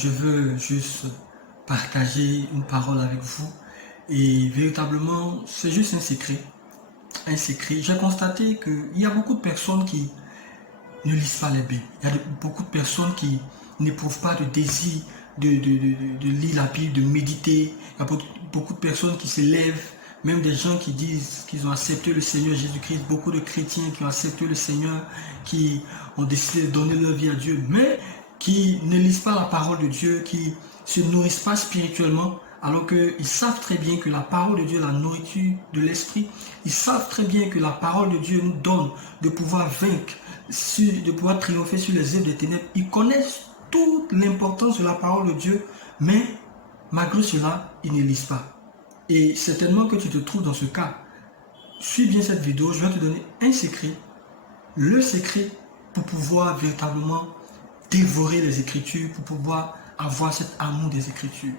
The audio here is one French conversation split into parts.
je veux juste partager une parole avec vous. Et véritablement, c'est juste un secret. Un secret. J'ai constaté qu'il y a beaucoup de personnes qui ne lisent pas les Bibles. Il y a beaucoup de personnes qui n'éprouvent pas de désir de lire la Bible, de méditer. Il y a beaucoup de personnes qui se lèvent, même des gens qui disent qu'ils ont accepté le Seigneur Jésus-Christ, beaucoup de chrétiens qui ont accepté le Seigneur, qui ont décidé de donner leur vie à Dieu, mais qui ne lisent pas la parole de Dieu, qui ne se nourrissent pas spirituellement, alors qu'ils savent très bien que la parole de Dieu est la nourriture de l'esprit. Ils savent très bien que la parole de Dieu nous donne de pouvoir vaincre, de pouvoir triompher sur les œuvres des ténèbres. Ils connaissent toute l'importance de la parole de Dieu, mais malgré cela, ils ne lisent pas. Et certainement que tu te trouves dans ce cas. Suis bien cette vidéo, je vais te donner un secret. Le secret pour pouvoir véritablement dévorer les Écritures, pour pouvoir avoir cet amour des Écritures.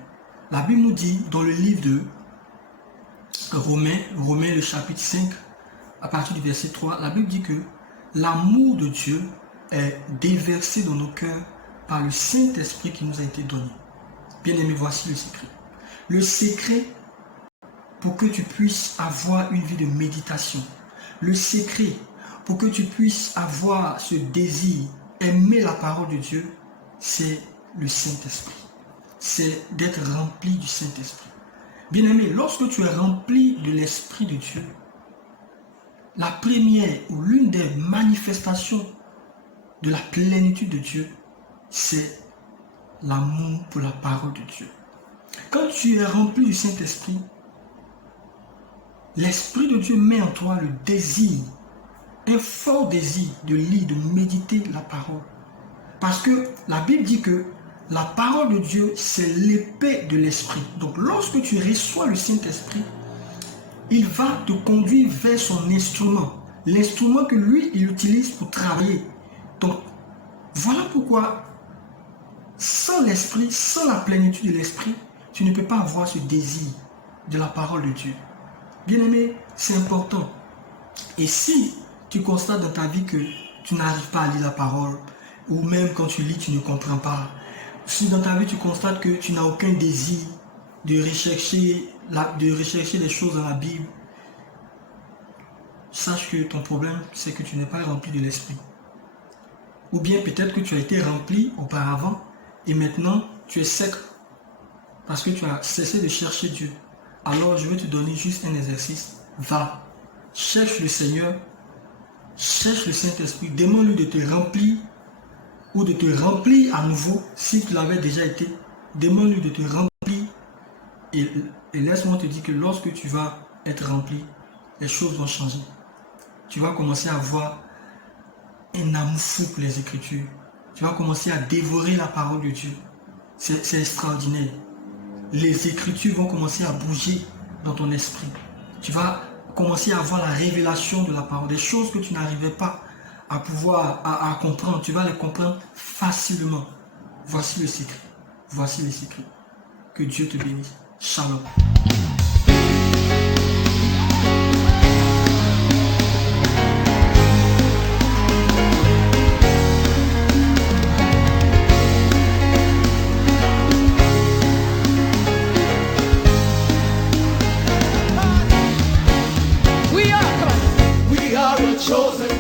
La Bible nous dit dans le livre de Romains le chapitre 5, à partir du verset 3, la Bible dit que l'amour de Dieu est déversé dans nos cœurs par le Saint-Esprit qui nous a été donné. Bien-aimés, voici le secret. Le secret pour que tu puisses avoir une vie de méditation. Le secret pour que tu puisses avoir ce désir, aimer la parole de Dieu, c'est le Saint-Esprit. C'est d'être rempli du Saint-Esprit. Bien-aimé, lorsque tu es rempli de l'Esprit de Dieu, la première ou l'une des manifestations de la plénitude de Dieu, c'est l'amour pour la parole de Dieu. Quand tu es rempli du Saint-Esprit, l'Esprit de Dieu met en toi le désir, un fort désir de lire, de méditer la parole. Parce que la Bible dit que la parole de Dieu, c'est l'épée de l'Esprit. Donc lorsque tu reçois le Saint-Esprit, il va te conduire vers son instrument. L'instrument que lui, il utilise pour travailler. Donc, voilà pourquoi, sans l'Esprit, sans la plénitude de l'Esprit, tu ne peux pas avoir ce désir de la parole de Dieu. Bien-aimé, c'est important. Et si tu constates dans ta vie que tu n'arrives pas à lire la parole, ou même quand tu lis, tu ne comprends pas, si dans ta vie tu constates que tu n'as aucun désir de rechercher les choses dans la Bible, sache que ton problème, c'est que tu n'es pas rempli de l'Esprit. Ou bien peut-être que tu as été rempli auparavant et maintenant tu es sec parce que tu as cessé de chercher Dieu. Alors je vais te donner juste un exercice. Va, cherche le Seigneur, cherche le Saint-Esprit, demande-lui de te remplir ou de te remplir à nouveau si tu l'avais déjà été. Demande-lui de te remplir et laisse-moi te dire que lorsque tu vas être rempli, les choses vont changer. Tu vas commencer à avoir un amour fou pour les Écritures. Tu vas commencer à dévorer la parole de Dieu. C'est extraordinaire. Les Écritures vont commencer à bouger dans ton esprit. Tu vas commencer à avoir la révélation de la parole. Des choses que tu n'arrivais pas à pouvoir à comprendre. Tu vas les comprendre facilement. Voici le secret. Voici le secret. Que Dieu te bénisse. Shalom. We are a chosen